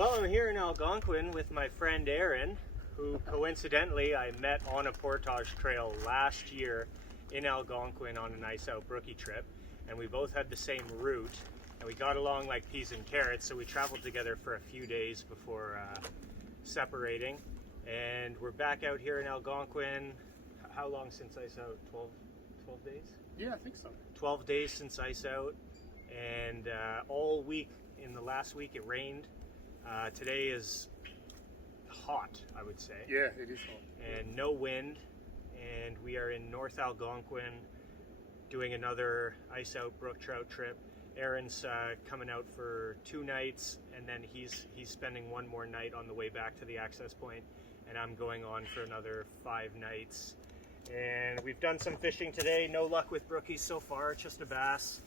Well, I'm here in Algonquin with my friend Aaron, who coincidentally I met on a portage trail last year in Algonquin on an ice out brookie trip, and we both had the same route, and we got along like peas and carrots, so we traveled together for a few days before separating, and we're back out here in Algonquin. How long since ice out? 12 days? Yeah, I think so. 12 days since ice out, and all week, in the last week it rained. Today is hot, I would say. Yeah, it is hot. And no wind, and we are in North Algonquin doing another ice out brook trout trip. Aaron's coming out for 2 nights, and then he's spending 1 more night on the way back to the access point, and I'm going on for another 5 nights. And we've done some fishing today. No luck with brookies so far, just a bass,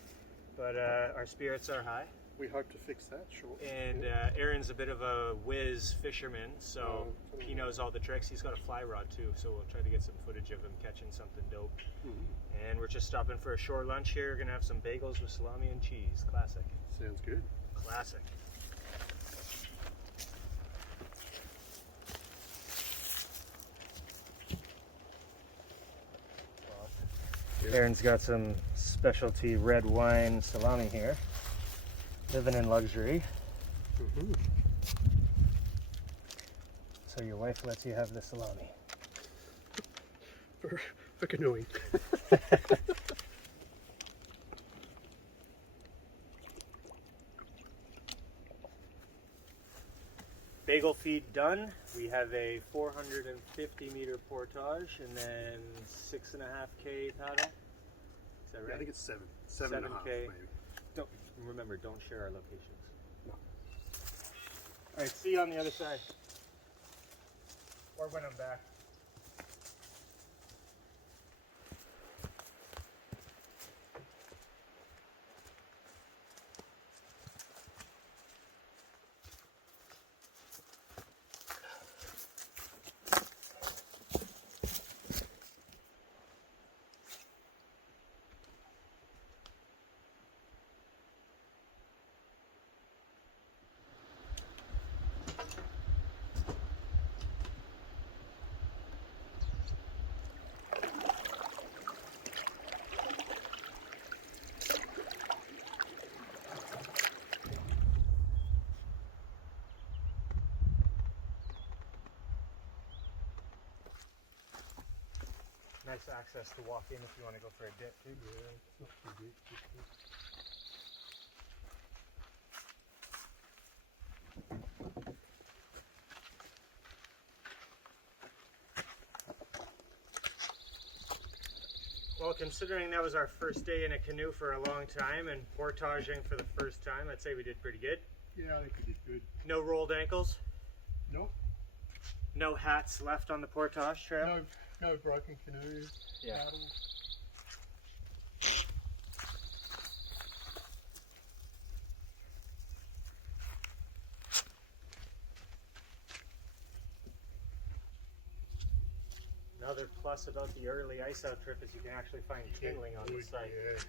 but our spirits are high. We hope to fix that shortly. And Aaron's a bit of a whiz fisherman, so he knows all the tricks. He's got a fly rod too, so we'll try to get some footage of him catching something dope. And we're just stopping for a short lunch here. We're gonna have some bagels with salami and cheese. Classic. Sounds good. Classic. Aaron's got some specialty red wine salami here. Living in luxury. So your wife lets you have the salami. For canoeing. Bagel feed done. We have a 450 meter portage and then 6.5K paddle. Is that right? Yeah, I think it's 7.5 maybe. Remember, don't share our locations. No. All right, see you on the other side. Or when I'm back. Nice access to walk in if you want to go for a dip too. Yeah, it's not too deep. Well, considering that was our first day in a canoe for a long time and portaging for the first time, I'd say we did pretty good. Yeah, I think we did good. No rolled ankles? Nope. No hats left on the portage trail? No broken canoes. Yeah. Paddles. Another plus about the early ice out trip is you can actually find kindling on the site. Yeah.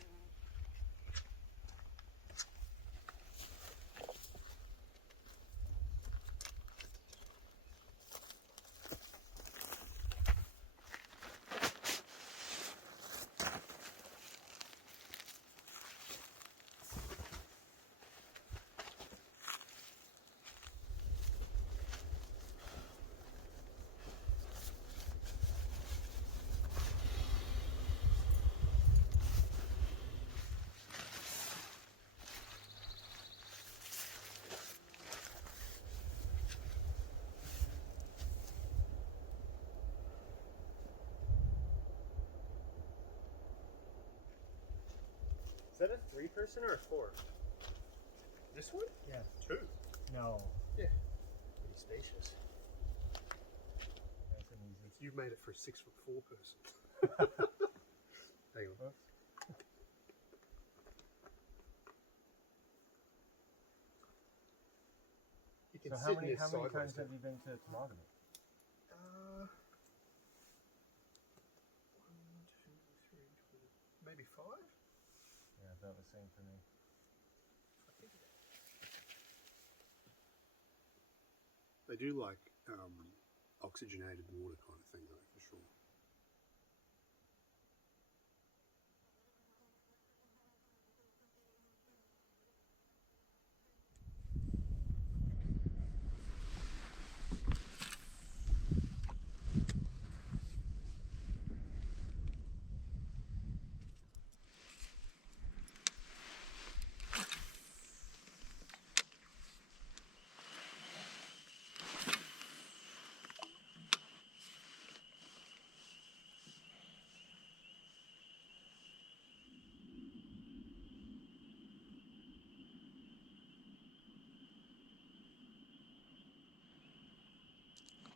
Is that a 3-person or a 4? This one? Yeah. 2. No. Yeah. Pretty spacious. Nice and easy. You've made it for a 6'4" person. Hang on. You can So sit how many sideways times now. have you been to Toboggan? 1, 2, 3, 4, maybe 5? Yeah, about the same for me. They do like oxygenated water kind of thing, though, for sure.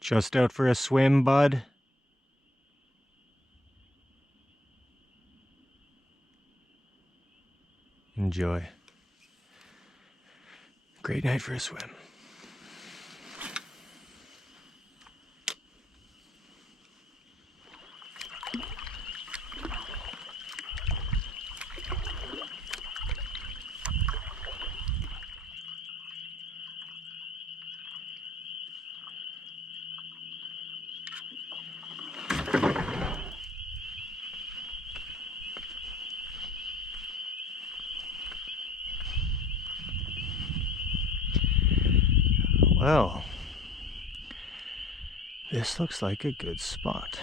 Just out for a swim, bud? Enjoy. Great night for a swim. Well, this looks like a good spot.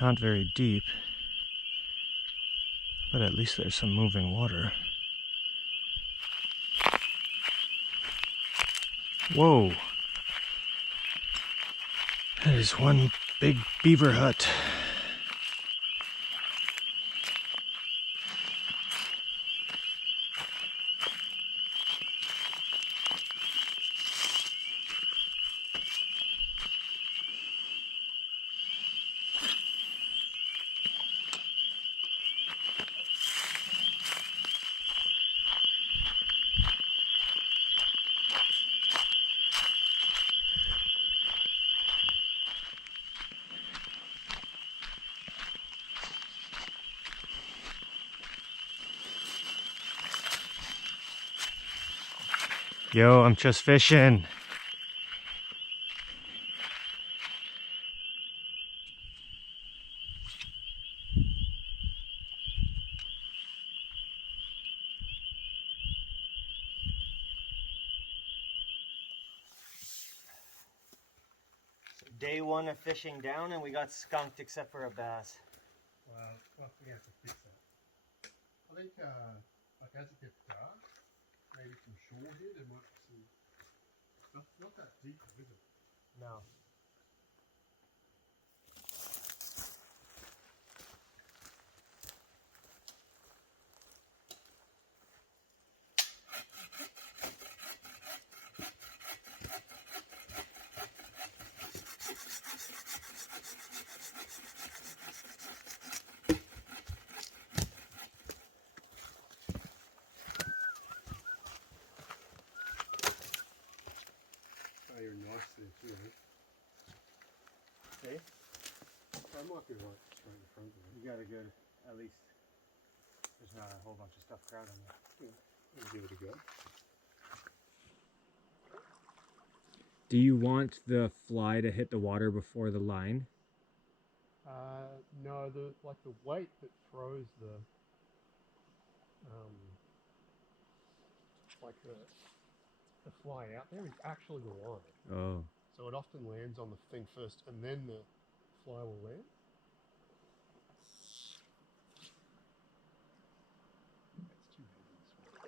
Not very deep, but at least there's some moving water. Whoa! That is one big beaver hut. Yo, I'm just fishing. Day one of fishing down, and we got skunked except for a bass. Well, we have to fix that. I think, like as it gets dark, maybe from shore here, there might be some stuff. Not that deep, is it? No. Oh, you're nice there too, eh? See? That might be right straight in front of you. You got a good, at least there's not a whole bunch of stuff crowding there. Yeah, we'll give it a go. Do you want the fly to hit the water before the line? No, the weight that throws the fly out there is actually the line. Oh. So it often lands on the thing first, and then the fly will land. That's too heavy this one.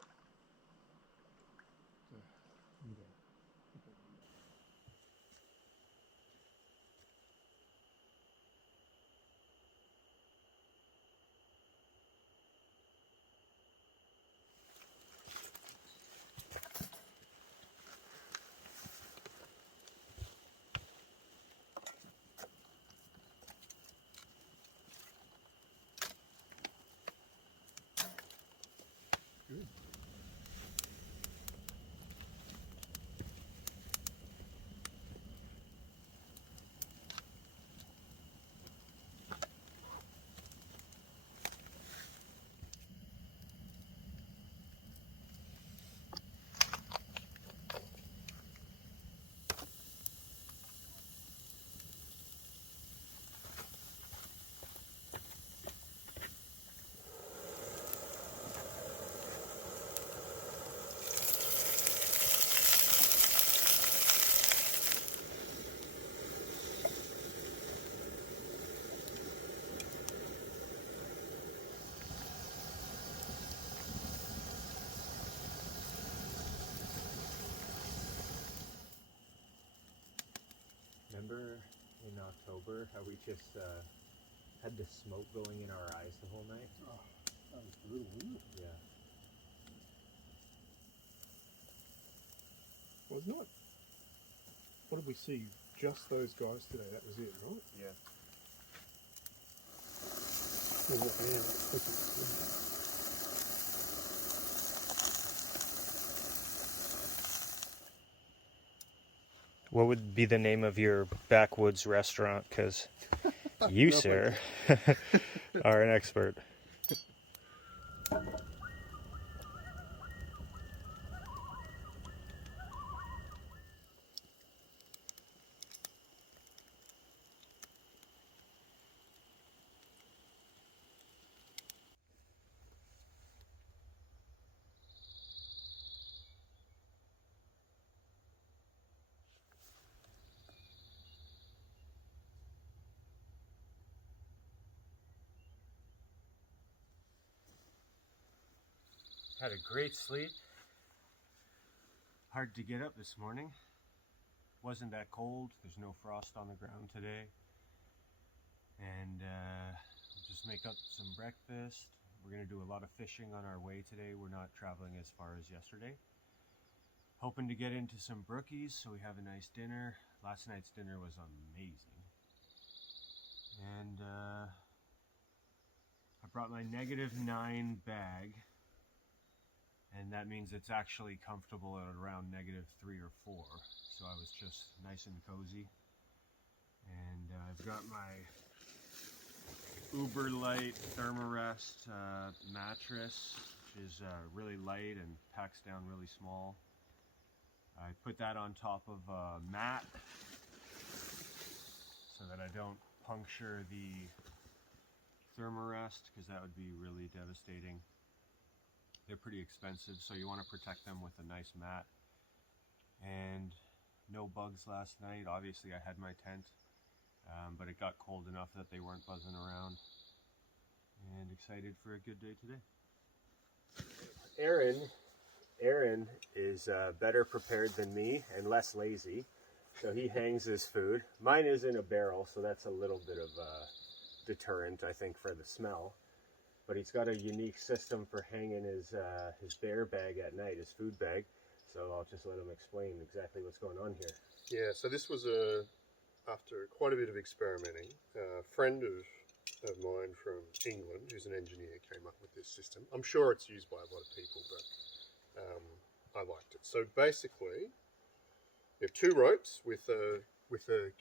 remember how we just had the smoke going in our eyes the whole night? Oh, that was brutal, wasn't it? Yeah. Well, it's not. What did we see? Just those guys today. That was it, right? Yeah. Oh, man. What would be the name of your backwoods restaurant? Because you, No sir, are an expert. Had a great sleep. Hard to get up this morning. Wasn't that cold. There's no frost on the ground today. And just make up some breakfast. We're going to do a lot of fishing on our way today. We're not traveling as far as yesterday. Hoping to get into some brookies so we have a nice dinner. Last night's dinner was amazing. And I brought my -9 bag. And that means it's actually comfortable at around -3 or 4. So I was just nice and cozy. And I've got my uber light Thermarest mattress, which is really light and packs down really small. I put that on top of a mat so that I don't puncture the Thermarest, because that would be really devastating. They're pretty expensive, so you want to protect them with a nice mat. And no bugs last night. Obviously I had my tent, but it got cold enough that they weren't buzzing around. And excited for a good day today. Aaron is better prepared than me and less lazy, so he hangs his food. Mine is in a barrel, so that's a little bit of a deterrent, I think, for the smell. But he's got a unique system for hanging his bear bag at night, his food bag. So I'll just let him explain exactly what's going on here. Yeah, so this was after quite a bit of experimenting. A friend of mine from England, who's an engineer, came up with this system. I'm sure it's used by a lot of people, but I liked it. So basically, you have 2 ropes with a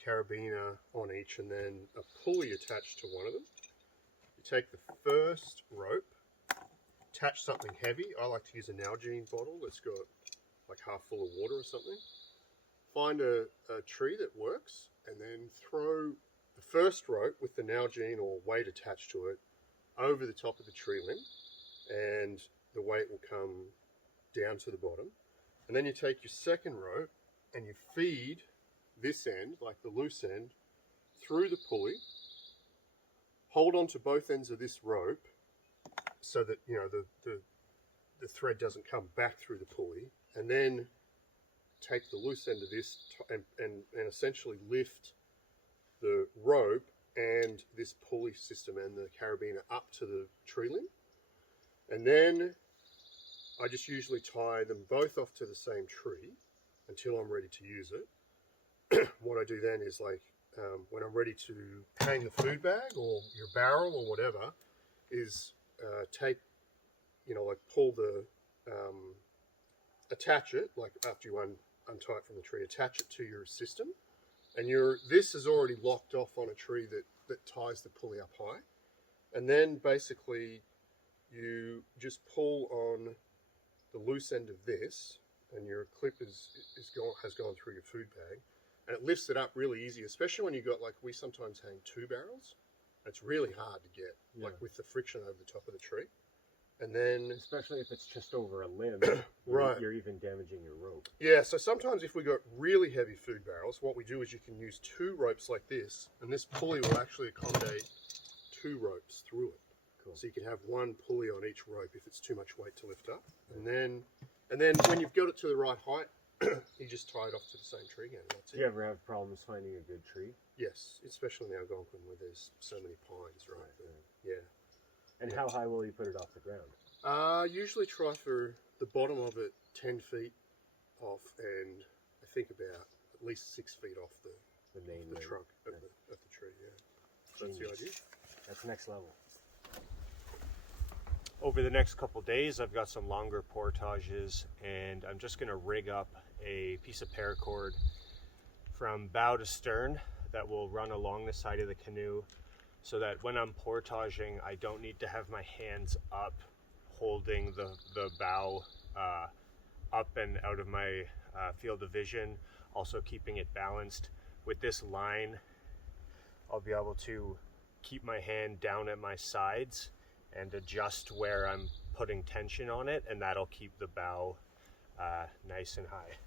carabiner on each, and then a pulley attached to one of them. You take the first rope, attach something heavy. I like to use a Nalgene bottle that's got like half full of water or something. Find a tree that works, and then throw the first rope with the Nalgene or weight attached to it over the top of the tree limb, and the weight will come down to the bottom. And then you take your second rope and you feed this end, like the loose end, through the pulley. Hold on to both ends of this rope so that the thread doesn't come back through the pulley, and then take the loose end of this and essentially lift the rope and this pulley system and the carabiner up to the tree limb. And then I just usually tie them both off to the same tree until I'm ready to use it. What I do then is, like, when I'm ready to hang the food bag or your barrel or whatever, is take, like pull the, attach it, like after you untie it from the tree, attach it to your system. And this is already locked off on a tree that ties the pulley up high. And then basically you just pull on the loose end of this, and your clip has gone through your food bag, and it lifts it up really easy, especially when you got, like, we sometimes hang 2 barrels. It's really hard to get, like, with the friction over the top of the tree. And then, especially if it's just over a limb, right, you're even damaging your rope. Yeah, so sometimes if we got really heavy food barrels, what we do is you can use 2 ropes like this, and this pulley will actually accommodate 2 ropes through it. Cool. So you can have 1 pulley on each rope if it's too much weight to lift up. And then when you've got it to the right height, you just tie it off to the same tree again. That's Do it. you ever have problems finding a good tree? Yes, especially in Algonquin where there's so many pines, right? Yeah. And how high will you put it off the ground? Usually try for the bottom of it 10 feet off, and I think about at least 6 feet off the main limb. trunk of the tree. Yeah, that's the idea. That's next level. Over the next couple days, I've got some longer portages, and I'm just going to rig up a piece of paracord from bow to stern that will run along the side of the canoe, so that when I'm portaging, I don't need to have my hands up holding the bow up and out of my field of vision, also keeping it balanced. With this line, I'll be able to keep my hand down at my sides and adjust where I'm putting tension on it, and that'll keep the bow nice and high.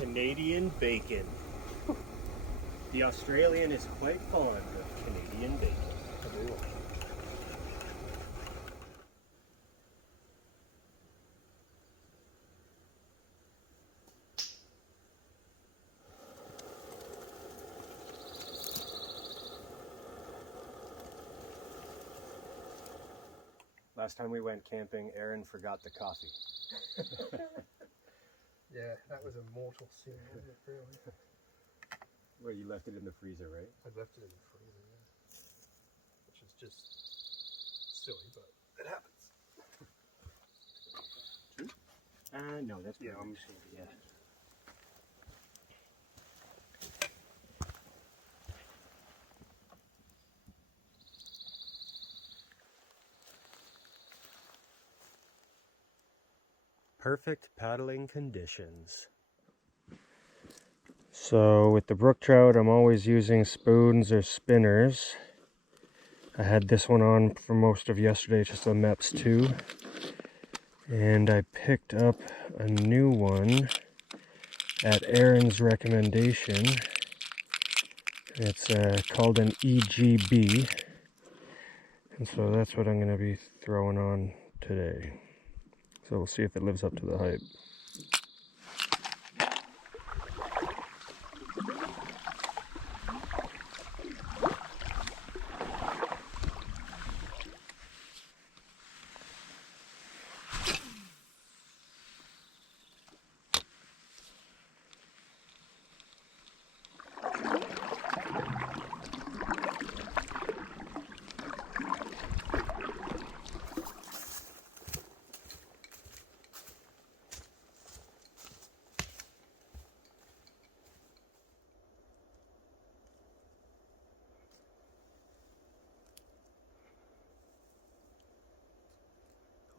Canadian bacon. The Australian is quite fond of Canadian bacon. Last time we went camping, Aaron forgot the coffee. Yeah, that was a mortal sin, wasn't it, really? Well, you left it in the freezer, right? I left it in the freezer, yeah. Which is just silly, but it happens. No, that's Yeah, I'm yeah. Perfect paddling conditions. So with the brook trout, I'm always using spoons or spinners. I had this one on for most of yesterday, just a MEPS 2. And I picked up a new one at Aaron's recommendation. It's called an EGB. And so that's what I'm going to be throwing on today. So we'll see if it lives up to the hype.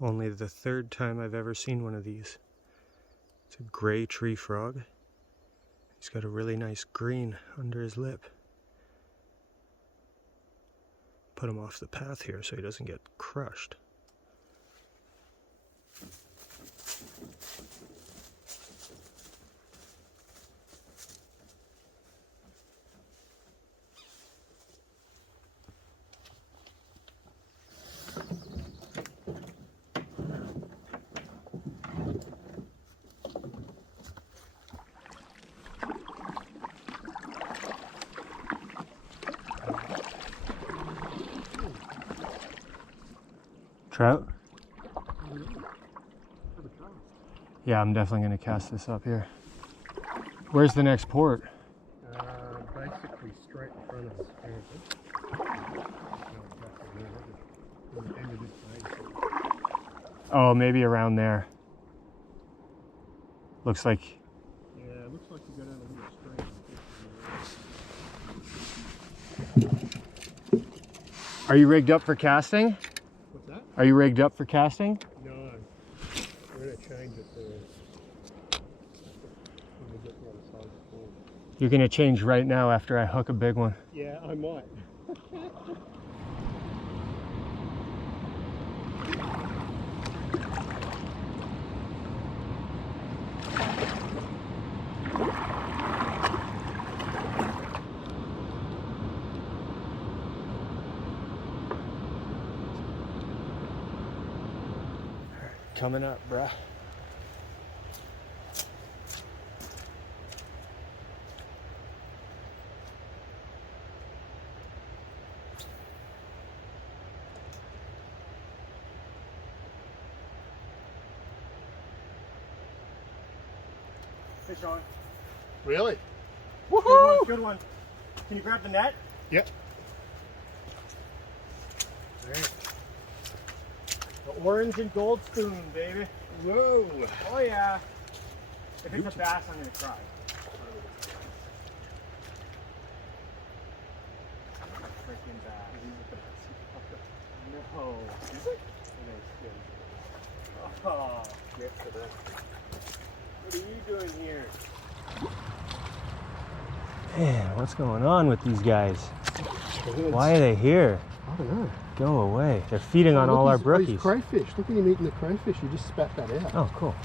Only the third time I've ever seen one of these. It's a gray tree frog. He's got a really nice green under his lip. Put him off the path here so he doesn't get crushed. Trout? Yeah, I'm definitely going to cast this up here. Where's the next port? Basically straight in front of us, apparently. The end of this bay. Oh, maybe around there. Looks like... Yeah, it looks like you go down a little stream. Are you rigged up for casting? What's that? Are you rigged up for casting? No. We're going to change it to when we get to the other side of the pool. You're going to change right now after I hook a big one. Yeah, I might. coming up, bruh. Fish on. Really? Good one, good one. Can you grab the net? Yep. Alright. The orange and gold spoon, baby. Whoa. Oh yeah. If it's a bass, I'm gonna cry. Freaking bass. No. Is it? Oh. Get to that. What are you doing here? Man, what's going on with these guys? Why are they here? I don't know. Go away. They're feeding on all our brookies. Crayfish. Look at him eating the crayfish. You just spat that out. Oh, cool.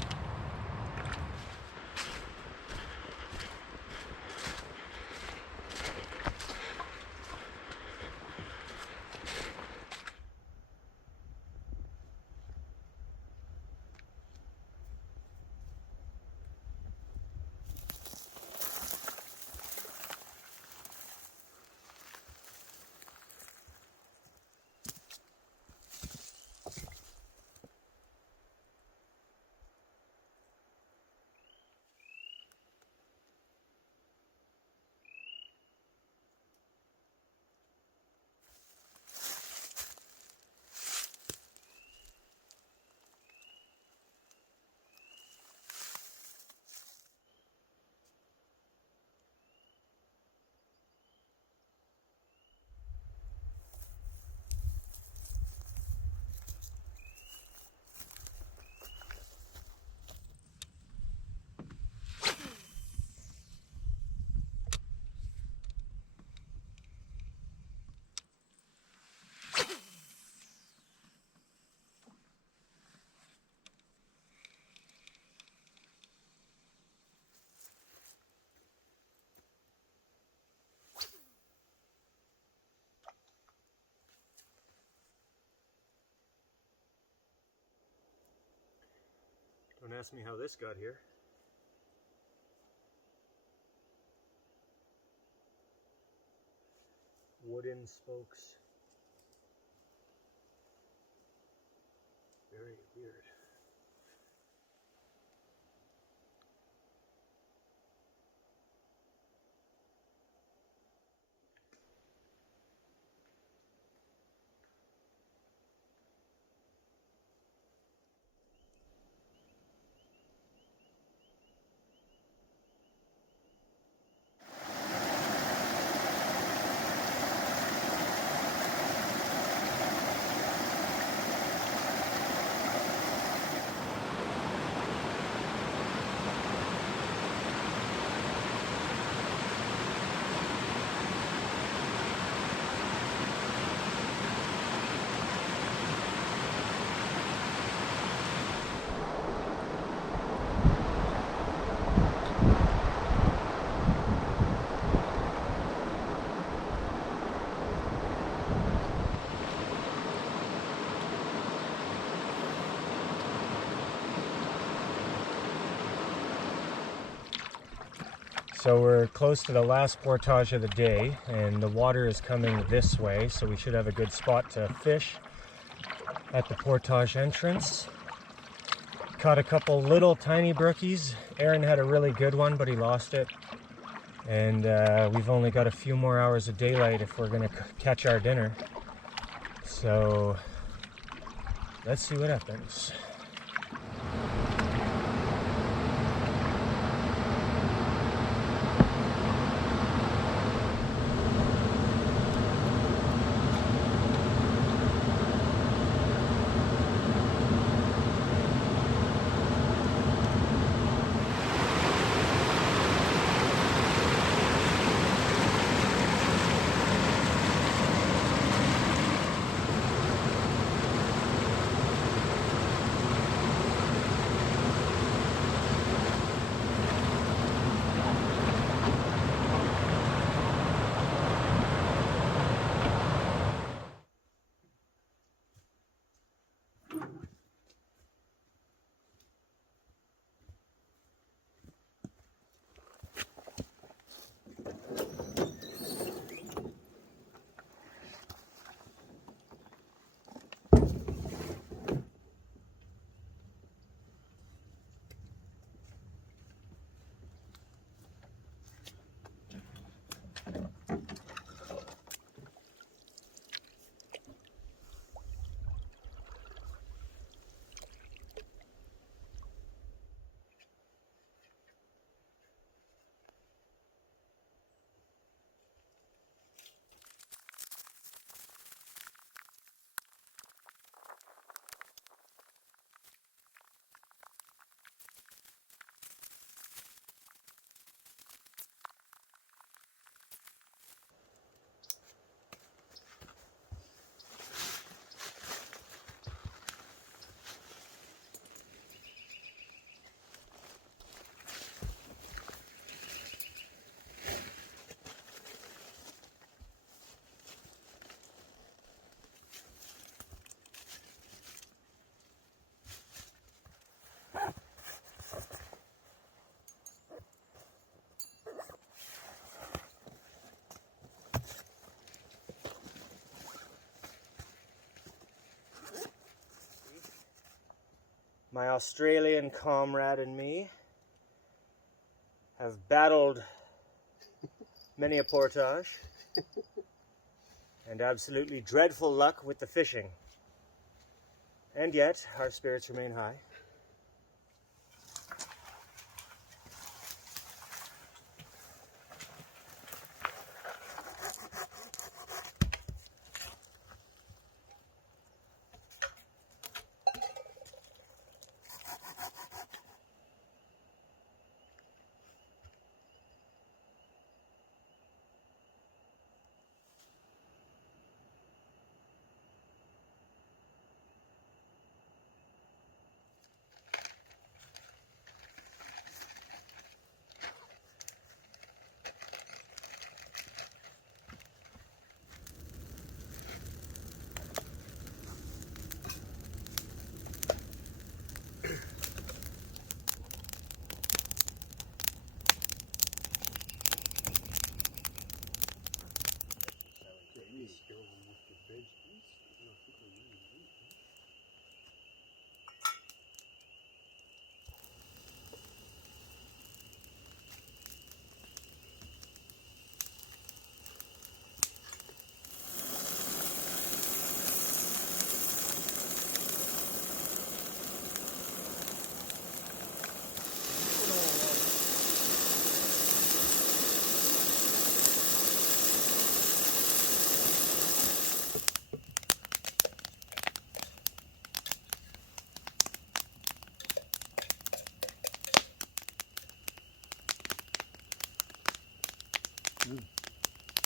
Don't ask me how this got here. Wooden spokes. Very weird. So we're close to the last portage of the day, and the water is coming this way, so we should have a good spot to fish at the portage entrance. Caught a couple little tiny brookies. Aaron had a really good one, but he lost it. And we've only got a few more hours of daylight if we're gonna catch our dinner. So let's see what happens. My Australian comrade and me have battled many a portage and absolutely dreadful luck with the fishing. And yet, our spirits remain high.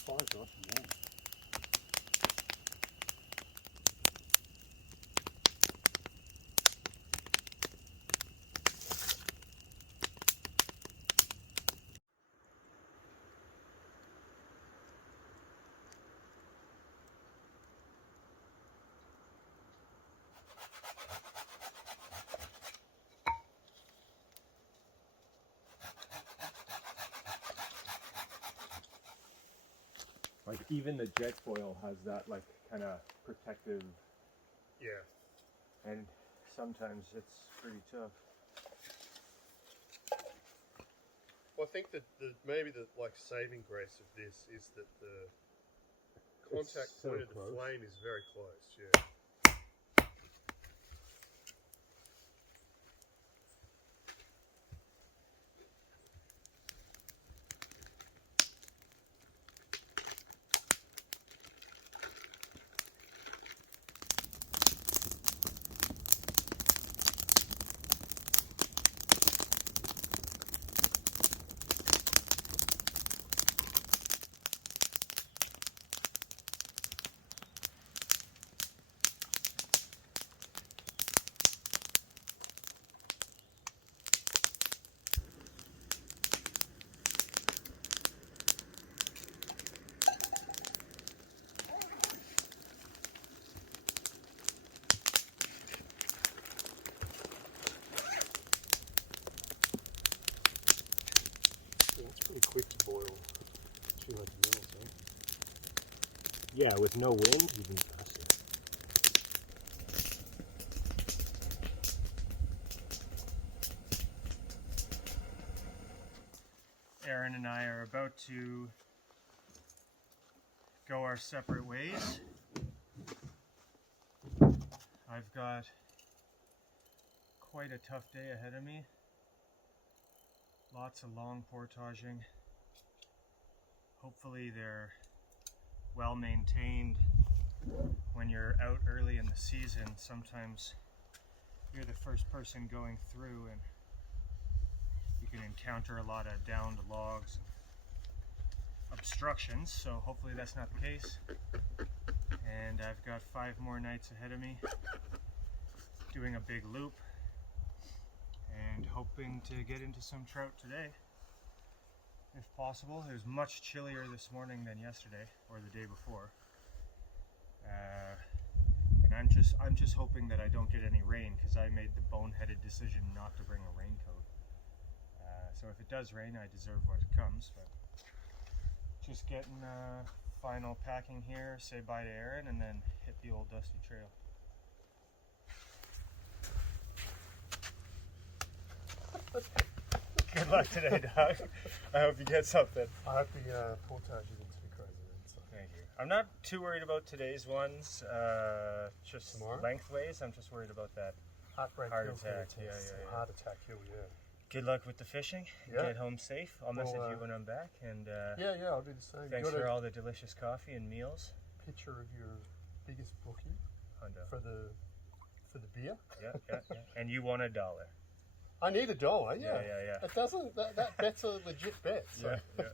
Fire's nice and warm. Like even the jet foil has that like kind of protective, Yeah. and sometimes it's pretty tough. Well, I think that maybe the saving grace of this is that the contact so point of the close. flame is very close. Yeah. That's pretty quick to boil 200 mils, eh? Yeah, with no wind, even faster. Aaron and I are about to go our separate ways. I've got quite a tough day ahead of me. Lots of long portaging. Hopefully they're well maintained. When you're out early in the season, sometimes you're the first person going through and you can encounter a lot of downed logs and obstructions, so hopefully that's not the case. And I've got 5 more nights ahead of me doing a big loop and hoping to get into some trout today if possible. It was much chillier this morning than yesterday or the day before, and I'm just hoping that I don't get any rain, because I made the boneheaded decision not to bring a raincoat. So if it does rain, I deserve what comes. But just getting final packing here, say bye to Aaron, and then hit the old dusty trail. Good luck today, Doug. I hope you get something. I hope the portage isn't too crazy then. So. Thank you. I'm not too worried about today's ones. Just Tomorrow? lengthways. I'm just worried about that. Heart Heart attack, yeah. Heart attack hill, yeah. Good luck with the fishing. Yeah. Get home safe. I'll message Well, you when I'm back. And Yeah, I'll do the same. thanks You got for a all the delicious coffee and meals. picture of your biggest brookie Hundo. for the beer? Yeah. And you won $1. I need $1, yeah. Yeah. It doesn't, that bet's a legit bet. So. Yeah.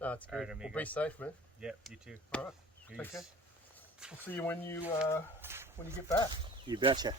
That's good. All right, amigo. Well, be safe, man. Yep, you too. All right. Peace. Take care. We'll see you when you get back. You betcha.